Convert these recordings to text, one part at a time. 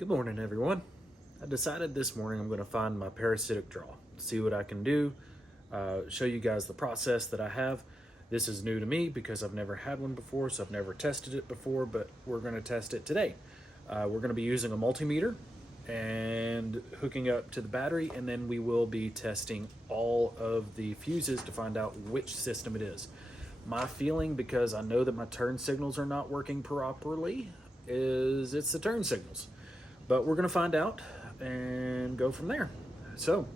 Good morning, everyone. I decided this morning I'm going to find my parasitic draw, see what I can do, show you guys the process that I have. This is new to me because I've never had one before, so I've never tested it before, but we're going to test it today. We're going to be using a multimeter and hooking up to the battery, and then we will be testing all of the fuses to find out which system it is. My feeling, because I know that my turn signals are not working properly, is it's the turn signals. But we're going to find out and go from there. So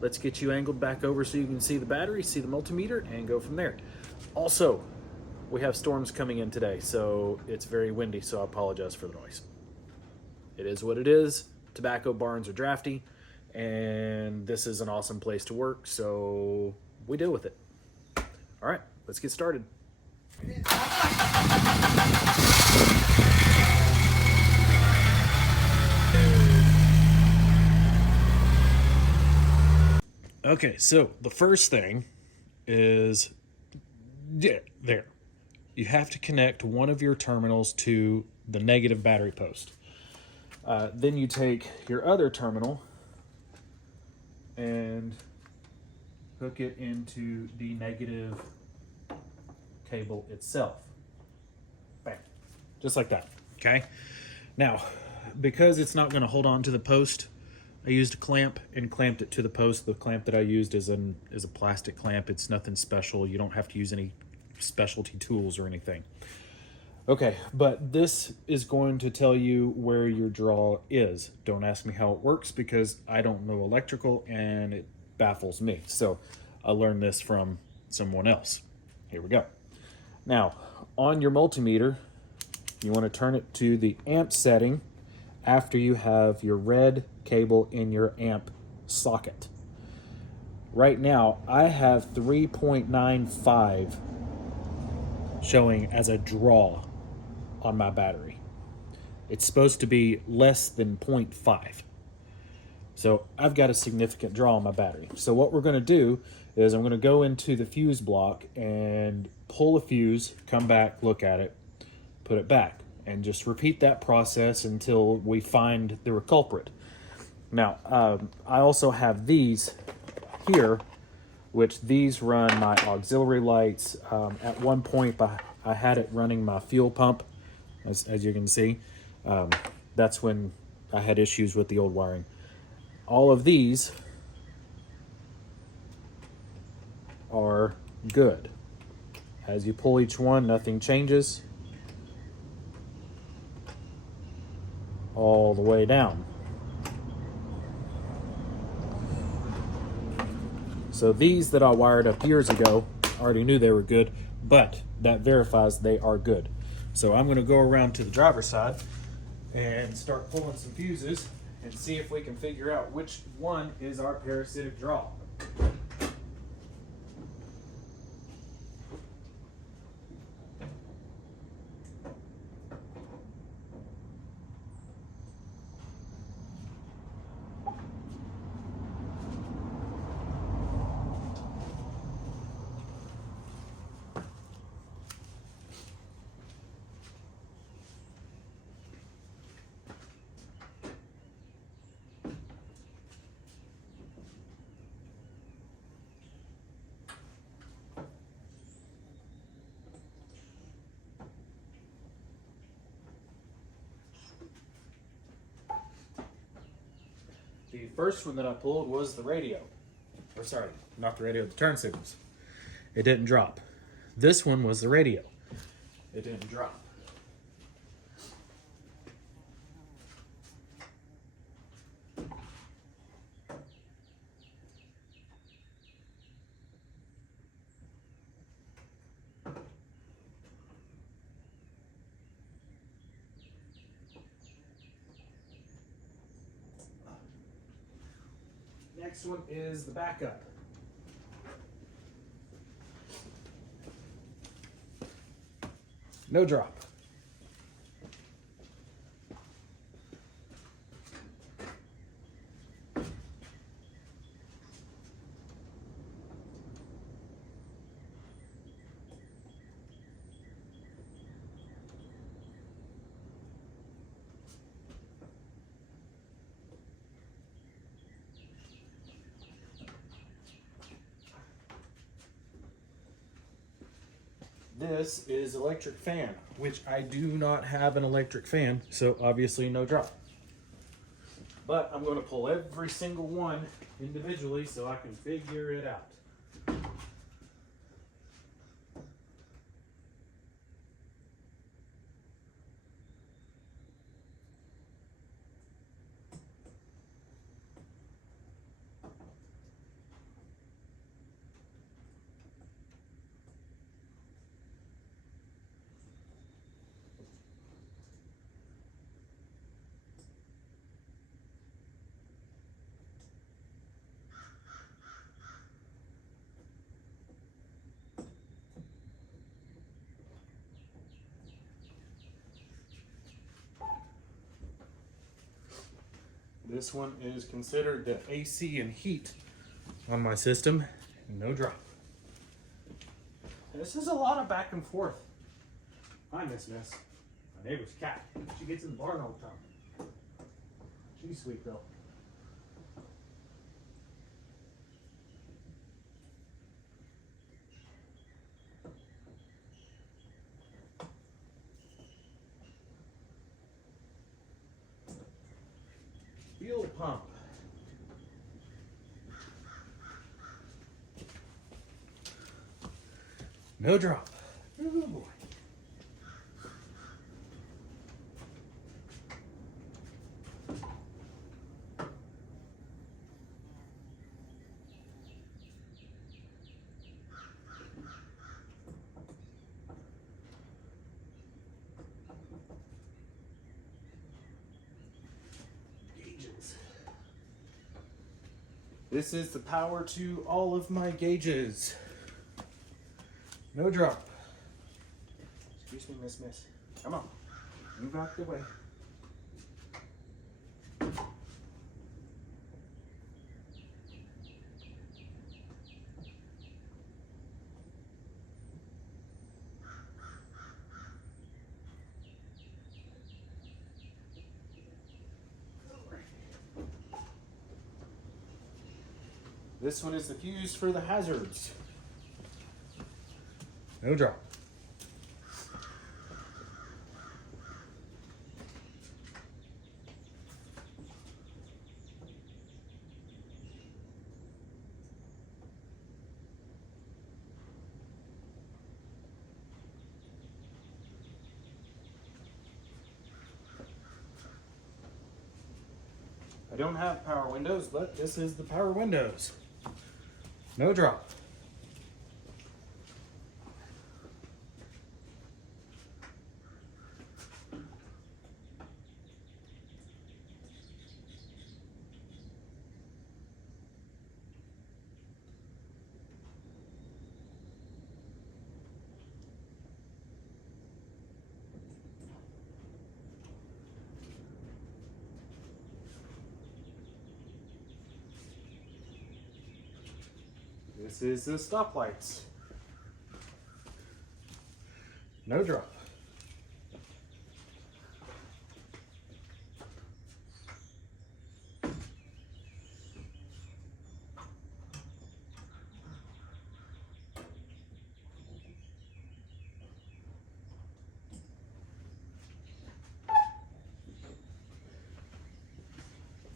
let's get you angled back over so you can see the battery, see the multimeter, and go from there. Also, we have storms coming in today, so it's very windy, so I apologize for the noise. It is what it is. Tobacco barns are drafty, and this is an awesome place to work, so we deal with it. All right, let's get started. Okay, so the first thing is, there. You have to connect one of your terminals to the negative battery post. Then you take your other terminal and hook it into the negative cable itself. Bam. Just like that, okay? Now, because it's not going to hold on to the post, I used a clamp and clamped it to the post. The clamp that I used is a plastic clamp. It's nothing special. You don't have to use any specialty tools or anything. Okay, but this is going to tell you where your draw is. Don't ask me how it works because I don't know electrical and it baffles me. So I learned this from someone else. Here we go. Now, on your multimeter, you want to turn it to the amp setting after you have your red cable in your amp socket. Right now, I have 3.95 showing as a draw on my battery. It's supposed to be less than 0.5. So I've got a significant draw on my battery. So what we're going to do is I'm going to go into the fuse block and pull a fuse, come back, look at it, put it back, and just repeat that process until we find the culprit. Now, I also have these here, which these run my auxiliary lights. At one point, I had it running my fuel pump, as you can see. That's when I had issues with the old wiring. All of these are good. As you pull each one, nothing changes all the way down. So these that I wired up years ago, I already knew they were good, but that verifies they are good. So I'm going to go around to the driver's side and start pulling some fuses and see if we can figure out which one is our parasitic draw. The first one that I pulled was the radio. Or sorry, not the radio, the turn signals. It didn't drop. This one was the radio. It didn't drop. Next one is the backup. No drop. This is electric fan, which I do not have an electric fan, so obviously no drop. But I'm going to pull every single one individually so I can figure it out. This one is considered the AC and heat on my system. No drop. This is a lot of back and forth. Hi, Miss. My neighbor's cat. She gets in the barn all the time. She's sweet though. Fuel pump. No drop. Oh boy. Gauges. This is the power to all of my gauges. No drop. Excuse me, Miss. Come on. Move out the way. This one is the fuse for the hazards. No drop. I don't have power windows, but this is the power windows. No drop. This is the stoplights. No drop.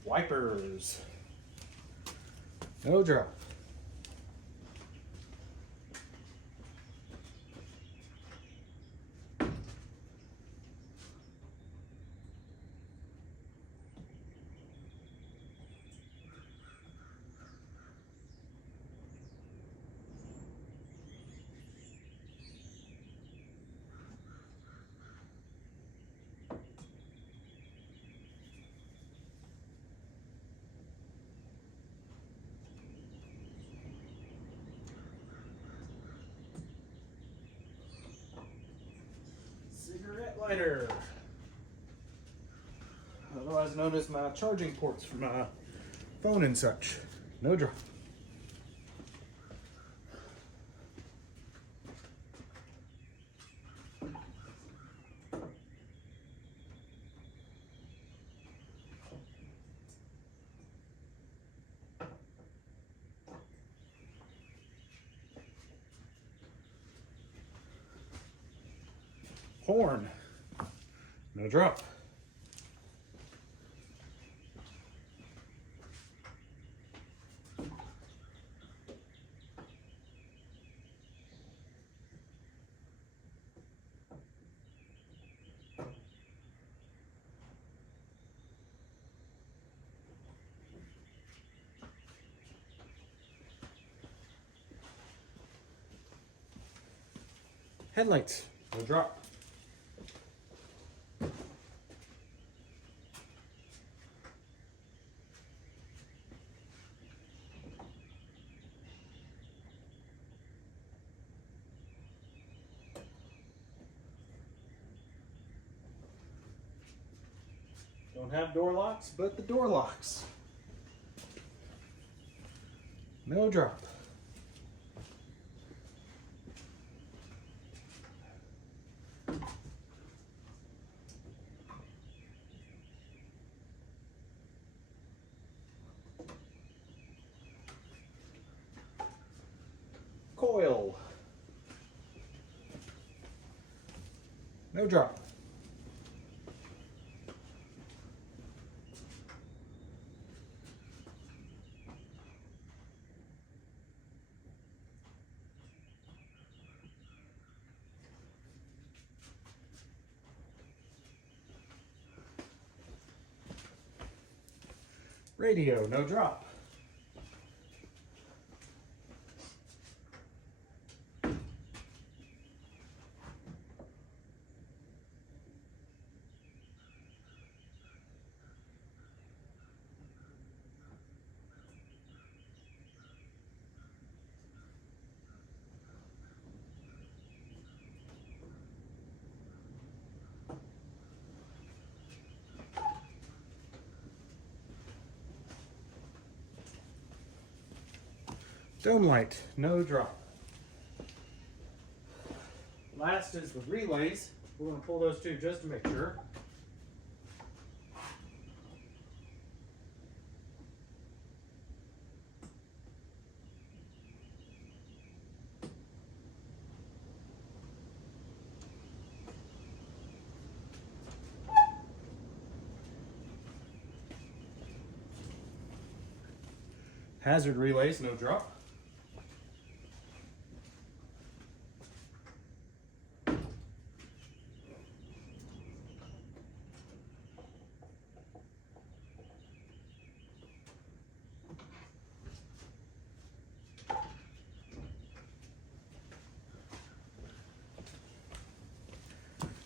Wipers. No drop. Cigarette lighter, otherwise known as my charging ports for my phone and such. No drop. Horn, no drop. Headlights, no drop. Don't have door locks, but the door locks. No drop. Coil. No drop. Radio, no drop. Dome light, no drop. Last is the relays. We're going to pull those two just to make sure. Hazard relays, no drop.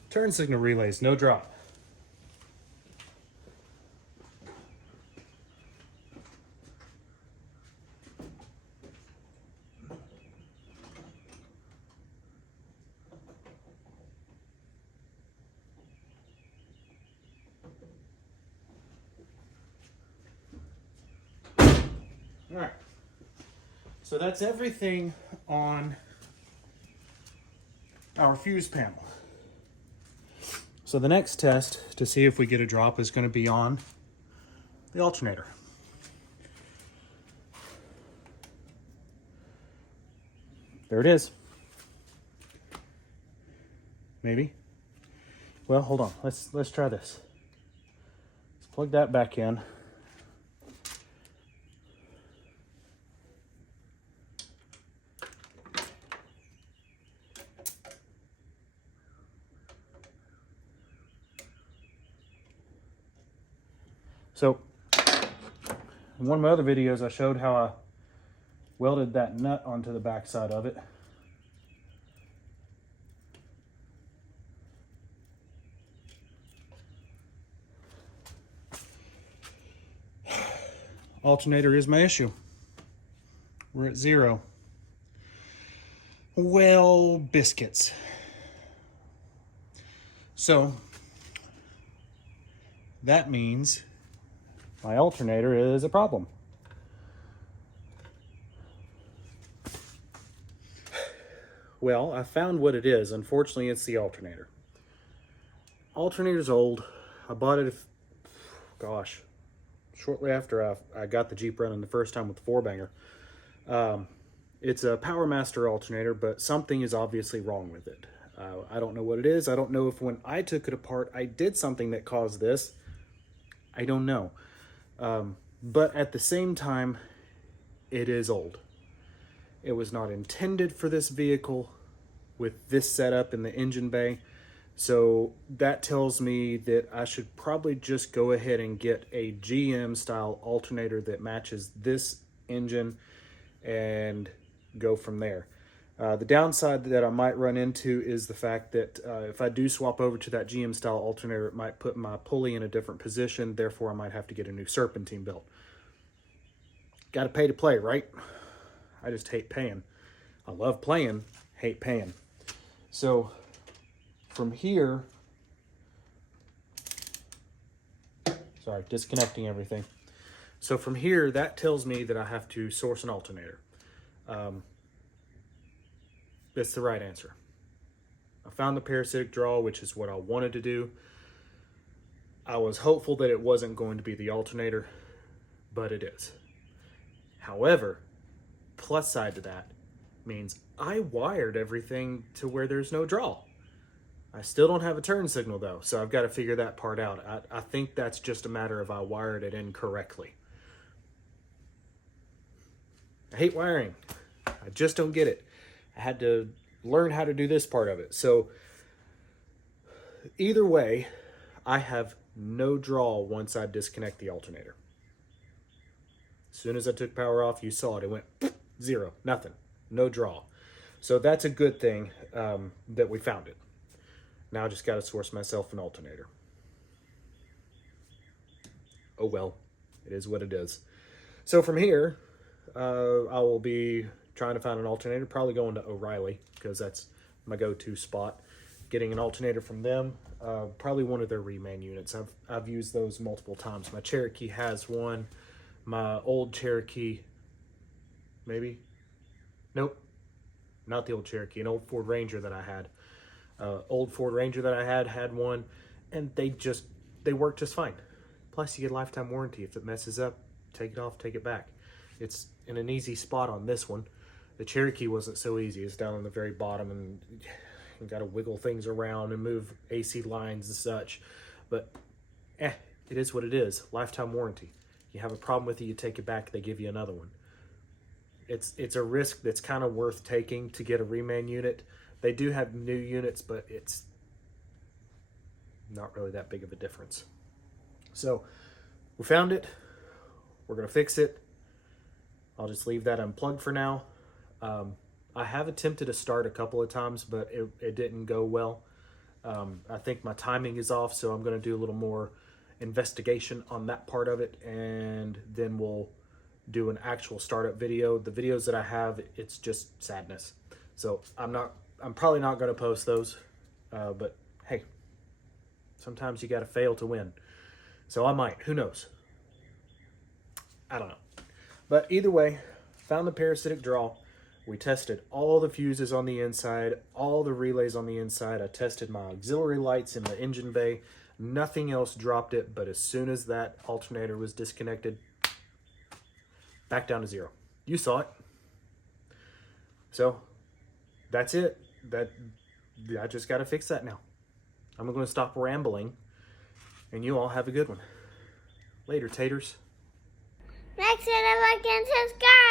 Turn signal relays, no drop. All right, so that's everything on our fuse panel. So the next test to see if we get a drop is going to be on the alternator. There it is. Maybe. Well, hold on. Let's try this. Let's plug that back in. So, in one of my other videos, I showed how I welded that nut onto the back side of it. Alternator is my issue. We're at 0. Well, biscuits. So, that means my alternator is a problem. Well, I found what it is. Unfortunately, it's the alternator. Alternator's old. I bought it, gosh, shortly after I got the Jeep running the first time with the 4-banger. It's a Power Master alternator, but something is obviously wrong with it. I don't know what it is. I don't know if when I took it apart, I did something that caused this. I don't know. But at the same time, it is old. It was not intended for this vehicle with this setup in the engine bay. So that tells me that I should probably just go ahead and get a GM style alternator that matches this engine and go from there. The downside that I might run into is the fact that if I do swap over to that GM style alternator, it might put my pulley in a different position. Therefore, I might have to get a new serpentine belt. Got to pay to play, right? I just hate paying. I love playing, hate paying. So from here, sorry, disconnecting everything. So from here, that tells me that I have to source an alternator. That's the right answer. I found the parasitic draw, which is what I wanted to do. I was hopeful that it wasn't going to be the alternator, but it is. However, plus side to that means I wired everything to where there's no draw. I still don't have a turn signal though, so I've got to figure that part out. I think that's just a matter of I wired it incorrectly. I hate wiring. I just don't get it. I had to learn how to do this part of it. So either way, I have no draw once I disconnect the alternator. As soon as I took power off, you saw it. It went zero, nothing, no draw. So that's a good thing that we found it. Now I just got to source myself an alternator. Oh well, it is what it is. So from here, I will be trying to find an alternator, probably going to O'Reilly because that's my go-to spot. Getting an alternator from them, probably one of their reman units. I've used those multiple times. My Cherokee has one. My old Cherokee, maybe? Nope, not the old Cherokee, an old Ford Ranger that I had. Old Ford Ranger that I had one, and they work just fine. Plus you get a lifetime warranty. If it messes up, take it off, take it back. It's in an easy spot on this one. The Cherokee wasn't so easy. It's down on the very bottom, and you got to wiggle things around and move AC lines and such. But it is what it is. Lifetime warranty. You have a problem with it, you take it back, they give you another one. It's a risk that's kind of worth taking to get a reman unit. They do have new units, but it's not really that big of a difference. So we found it. We're going to fix it. I'll just leave that unplugged for now. I have attempted to start a couple of times, but it didn't go well. I think my timing is off, so I'm going to do a little more investigation on that part of it, and then we'll do an actual startup video. The videos that I have, it's just sadness. So I'm probably not going to post those, but hey, sometimes you got to fail to win. So I might, who knows? I don't know. But either way, found the parasitic draw. We tested all the fuses on the inside, all the relays on the inside. I tested my auxiliary lights in the engine bay. Nothing else dropped it, but as soon as that alternator was disconnected, back down to zero. You saw it. So that's it. I just got to fix that now. I'm going to stop rambling, and you all have a good one. Later, taters. Make sure to like and subscribe.